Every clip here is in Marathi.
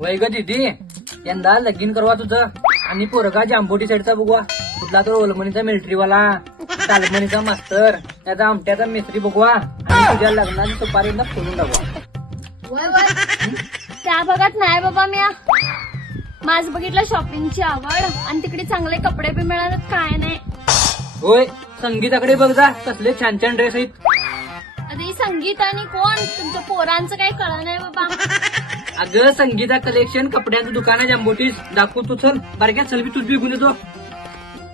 वय ग दीदी, यंदा लगीन करवा तुझं आणि पोरगा जांभोटी साईडचा बघवा. कुठला तो ओलमणीचा मिलिटरीवाला, तालमणीचा मास्तर, त्याचा आमट्याचा मिस्त्री बघवा आणि तुझ्या लग्नाची सुपारीला फुलून टाकवा. त्या भागात नाही बाबा मी. माझं बघितलं शॉपिंगची आवड आणि तिकडे चांगले कपडे बी मिळाले काय नाही. होय, संगीताकडे बघ जा, कसले छान छान ड्रेस आहेत. अरे संगीत आणि कोण तुमच्या पोरांचं काही कळलं नाही बाबा. अगं संगीता कलेक्शन कपड्यांचं दुकान आहे जांभोटीस, दाखव तू. चल बारक्या, चल मी तुझ बी देतो.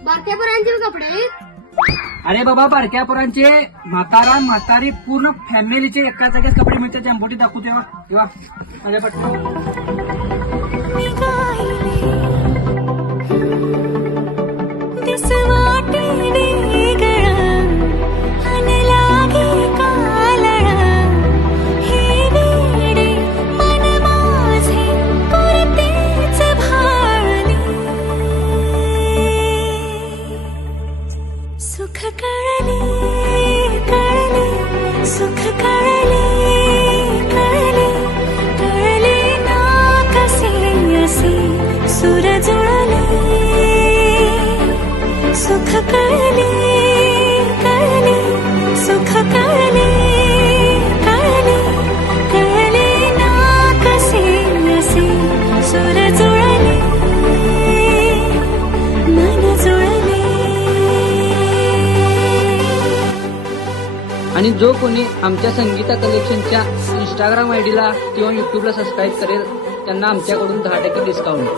बारक्या पोरांचे कपडे? अरे बाबा, बारक्या पोरांचे, म्हातारा म्हातारी पूर्ण फॅमिलीचे एका जागेच कपडे मिळतात जांभोटी. दाखवू तेव्हा माझ्या पटकन. सुख कळले कळले सुख कळले कळले कळले ना कसे असे सूर जुळले सुख कळले कळले सुख कळले कळले कळले ना कसे असे सूर जुळले मन जुळले. आणि जो कोणी आमच्या संगीता कलेक्शनच्या इंस्टाग्राम आयडीला किंवा युट्यूबला सबस्क्राईब करेल त्यांना आमच्याकडून 10% डिस्काउंट.